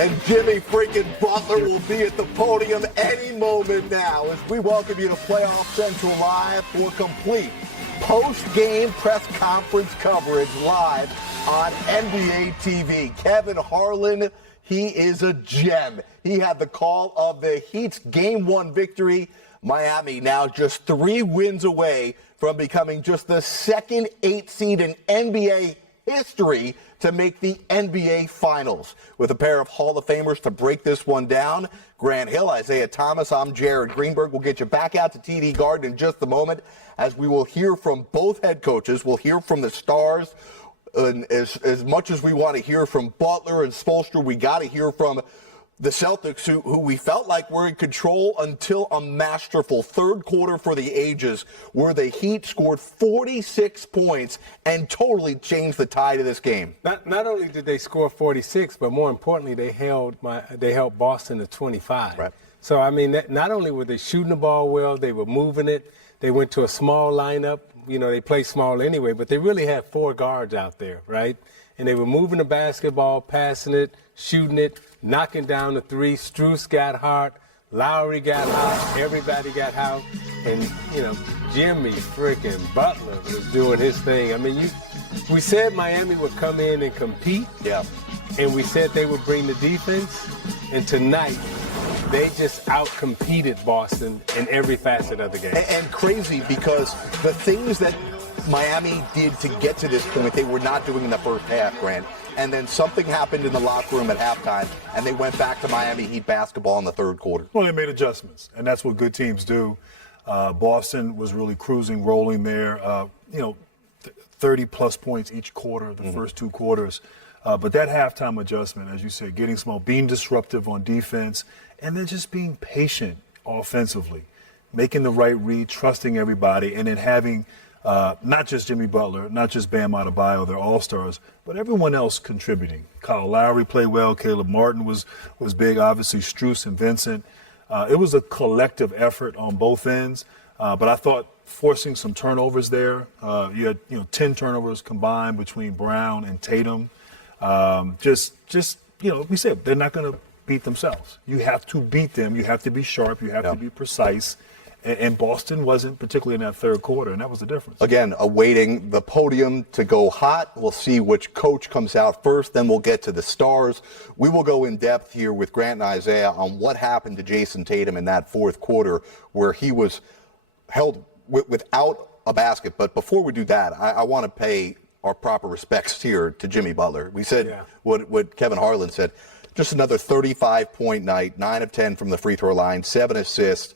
And Jimmy freaking Butler will be at the podium any moment now as we welcome you to Playoff Central Live for complete post-game press conference coverage live on NBA TV. Kevin Harlan, he is a gem. He had the call of the Heat's Game 1 victory. Miami now just 3 wins away from becoming just the second 8 seed in NBA history to make the NBA Finals. With a pair of Hall of Famers to break this one down, Grant Hill, Isaiah Thomas, I'm Jared Greenberg. We'll get you back out to TD Garden in just a moment as we will hear from both head coaches. We'll hear from the stars. And as much as we want to hear from Butler and Spoelstra, we got to hear from the Celtics, who we felt like were in control until a masterful third quarter for the ages, where the Heat scored 46 points and totally changed the tide of this game. Not only did they score 46, but more importantly, they held Boston to 25. Right. So, I mean, not only were they shooting the ball well, they were moving it. They went to a small lineup. You know, they play small anyway, but they really had 4 guards out there, right? And they were moving the basketball, passing it, shooting it, knocking down the 3. Strus got hot. Lowry got hot. Everybody got hot. And, you know, Jimmy freaking Butler was doing his thing. I mean, we said Miami would come in and compete. Yeah. And we said they would bring the defense. And tonight, they just outcompeted Boston in every facet of the game. And crazy because the things that Miami did to get to this point, they were not doing in the first half, Grant. And then something happened in the locker room at halftime, and they went back to Miami Heat basketball in the third quarter. Well, they made adjustments, and that's what good teams do. Boston was really cruising, rolling there, 30-plus points each quarter, the first 2 quarters. But that halftime adjustment, as you said, getting small, being disruptive on defense, and then just being patient offensively, making the right read, trusting everybody, and then having not just Jimmy Butler, not just Bam Adebayo, they're all-stars, but everyone else contributing. Kyle Lowry played well. Caleb Martin was big, obviously Strus and Vincent. It was a collective effort on both ends, but I thought forcing some turnovers there. You had 10 turnovers combined between Brown and Tatum. We said they're not going to beat themselves. You have to beat them. You have to be sharp. You have to be precise. And Boston wasn't, particularly in that third quarter, and that was the difference. Again, awaiting the podium to go hot. We'll see which coach comes out first, then we'll get to the stars. We will go in depth here with Grant and Isaiah on what happened to Jason Tatum in that fourth quarter where he was held without a basket. But before we do that, I want to pay our proper respects here to Jimmy Butler. We said what Kevin Harlan said. Just another 35-point night, 9 of 10 from the free throw line, 7 assists.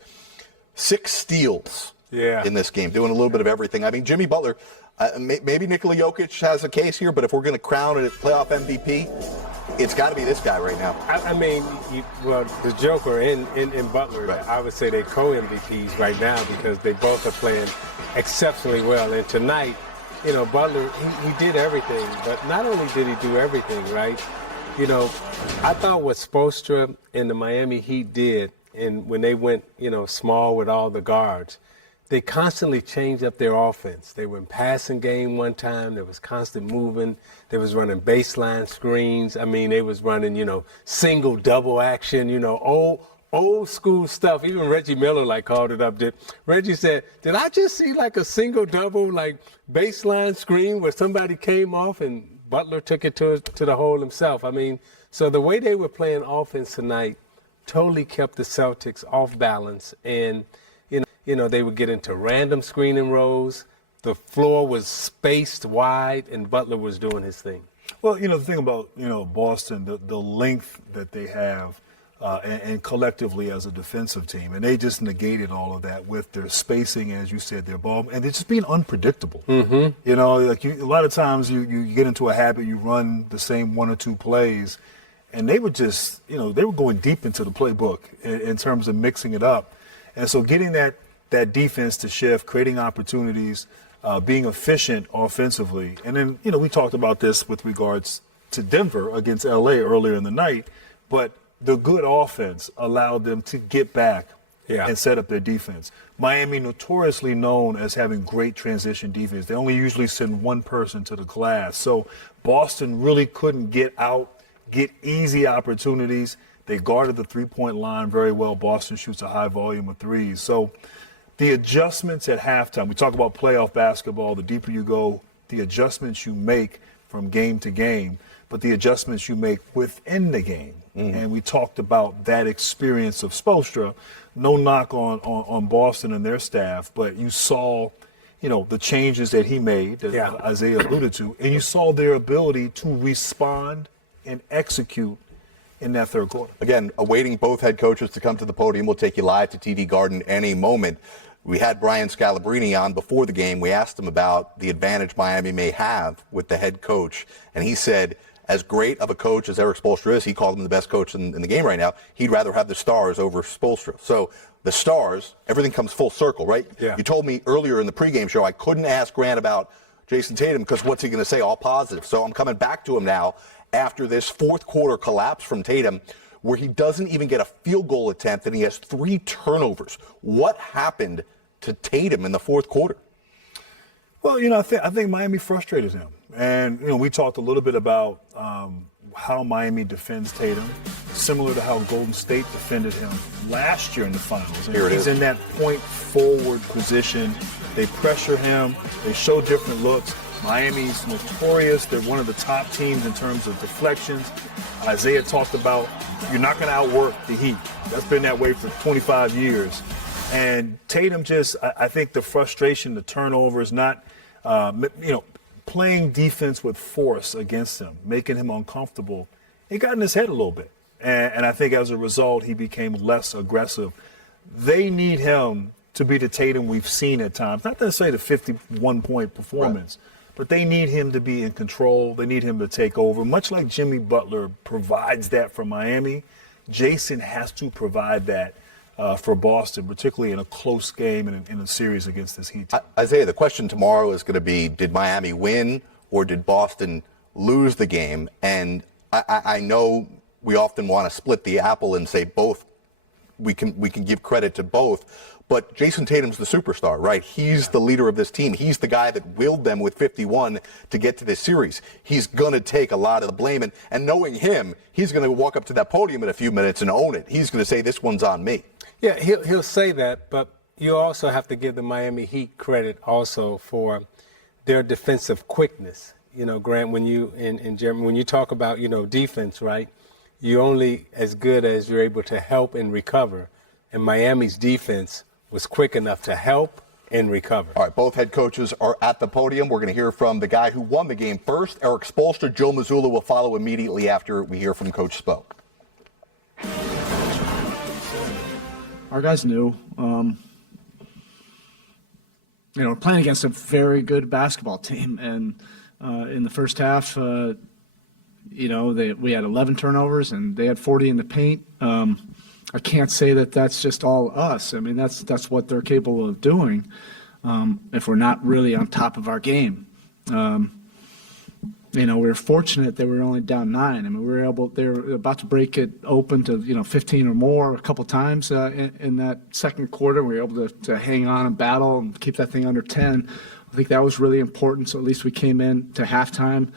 6 steals in this game, doing a little bit of everything. I mean, Jimmy Butler, maybe Nikola Jokic has a case here, but if we're going to crown it as playoff MVP, it's got to be this guy right now. I mean, the Joker and Butler, right. I would say they're co-MVPs right now because they both are playing exceptionally well. And tonight, you know, Butler, he did everything. But not only did he do everything, right? You know, I thought what Spoelstra and the Miami Heat did, and when they went, small with all the guards, they constantly changed up their offense. They were in passing game one time. There was constant moving. They was running baseline screens. I mean, they was running, single, double action, old school stuff. Even Reggie Miller, called it up. Reggie said, did I just see a single, double, baseline screen where somebody came off and Butler took it to the hole himself? I mean, so the way they were playing offense tonight totally kept the Celtics off balance, and they would get into random screening rows. The floor was spaced wide, and Butler was doing his thing. Well, the thing about Boston, the length that they have, and collectively as a defensive team, and they just negated all of that with their spacing, as you said, their ball, and they're just being unpredictable. Mm-hmm. A lot of times you get into a habit, you run the same 1 or 2 plays. And they were just, they were going deep into the playbook in terms of mixing it up. And so getting that defense to shift, creating opportunities, being efficient offensively. And then, we talked about this with regards to Denver against L.A. earlier in the night. But the good offense allowed them to get back and set up their defense. Miami notoriously known as having great transition defense. They only usually send one person to the glass. So Boston really couldn't get get easy opportunities. They guarded the three-point line very well. Boston shoots a high volume of threes. So the adjustments at halftime, we talk about playoff basketball, the deeper you go, the adjustments you make from game to game, but the adjustments you make within the game. And we talked about that experience of Spoelstra. No knock on Boston and their staff, but you saw, the changes that he made, that Isaiah alluded to, and you saw their ability to respond and execute in that third quarter. Again, awaiting both head coaches to come to the podium. We'll take you live to TD Garden any moment. We had Brian Scalabrine on before the game. We asked him about the advantage Miami may have with the head coach, and he said, as great of a coach as Erik Spoelstra is, he called him the best coach in the game right now, he'd rather have the Stars over Spoelstra. So the Stars, everything comes full circle, right? Yeah. You told me earlier in the pregame show I couldn't ask Grant about Jason Tatum because what's he going to say? All positive. So I'm coming back to him now after this fourth quarter collapse from Tatum, where he doesn't even get a field goal attempt and he has 3 turnovers. What happened to Tatum in the fourth quarter? Well, I think Miami frustrated him. And, we talked a little bit about how Miami defends Tatum, similar to how Golden State defended him last year in the finals. Here it is. He's in that point forward position. They pressure him. They show different looks. Miami's notorious. They're one of the top teams in terms of deflections. Isaiah talked about you're not going to outwork the Heat. That's been that way for 25 years. And Tatum I think the frustration, the turnovers, not, playing defense with force against him, making him uncomfortable, it got in his head a little bit. And I think as a result, he became less aggressive. They need him to be the Tatum we've seen at times. Not to say the 51-point performance, but they need him to be in control. They need him to take over. Much like Jimmy Butler provides that for Miami, Jason has to provide that for Boston, particularly in a close game and in a series against this Heat team. Isaiah, the question tomorrow is going to be, did Miami win or did Boston lose the game? And I know we often want to split the apple and say both. We can give credit to both. But Jason Tatum's the superstar, right? He's the leader of this team. He's the guy that willed them with 51 to get to this series. He's going to take a lot of the blame. And knowing him, he's going to walk up to that podium in a few minutes and own it. He's going to say, this one's on me. Yeah, he'll say that, but you also have to give the Miami Heat credit also for their defensive quickness. Grant, when you and Jeremy, when you talk about, defense, right, you're only as good as you're able to help and recover. And Miami's defense was quick enough to help and recover. All right, both head coaches are at the podium. We're going to hear from the guy who won the game first, Erik Spoelstra. Joe Mazzulla will follow immediately after we hear from Coach Spo. Our guys knew. We're playing against a very good basketball team, and in the first half, we had 11 turnovers and they had 40 in the paint. I can't say that that's just all us. I mean, that's what they're capable of doing if we're not really on top of our game. We were fortunate that we were only down 9. I mean, they were about to break it open to, 15 or more a couple times in that second quarter. We were able to hang on and battle and keep that thing under 10. I think that was really important. So at least we came in to halftime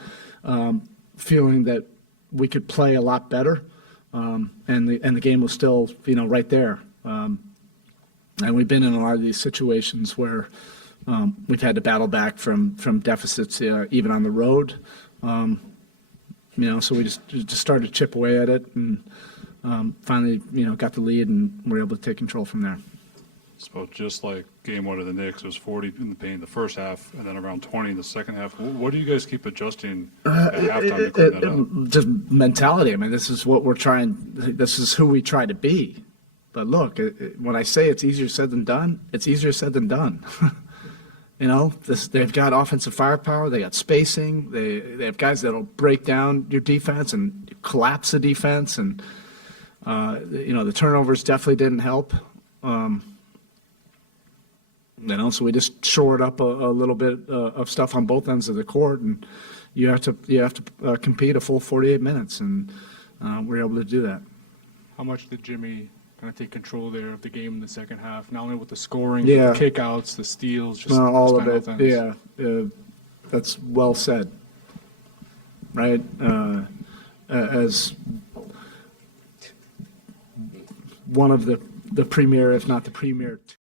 feeling that we could play a lot better. And the game was still, right there. And we've been in a lot of these situations where we've had to battle back from deficits even on the road. So we just started to chip away at it and finally, got the lead and were able to take control from there. So just like game 1 of the Knicks, it was 40 in the paint the first half and then around 20 in the second half. What do you guys keep adjusting at halftime to clean that up? Just mentality. I mean, this is what we're trying. This is who we try to be. But look, when I say it's easier said than done, it's easier said than done. They've got offensive firepower. They got spacing. They have guys that'll break down your defense and collapse the defense. And the turnovers definitely didn't help. So we just shored up a little bit of stuff on both ends of the court, and you have to compete a full 48 minutes, and we're able to do that. How much did Jimmy kind of take control there of the game in the second half? Not only with the scoring, Yeah. the kickouts, the steals, just all of it. offense. Yeah, that's well said. Right, as one of the premier, if not the premier.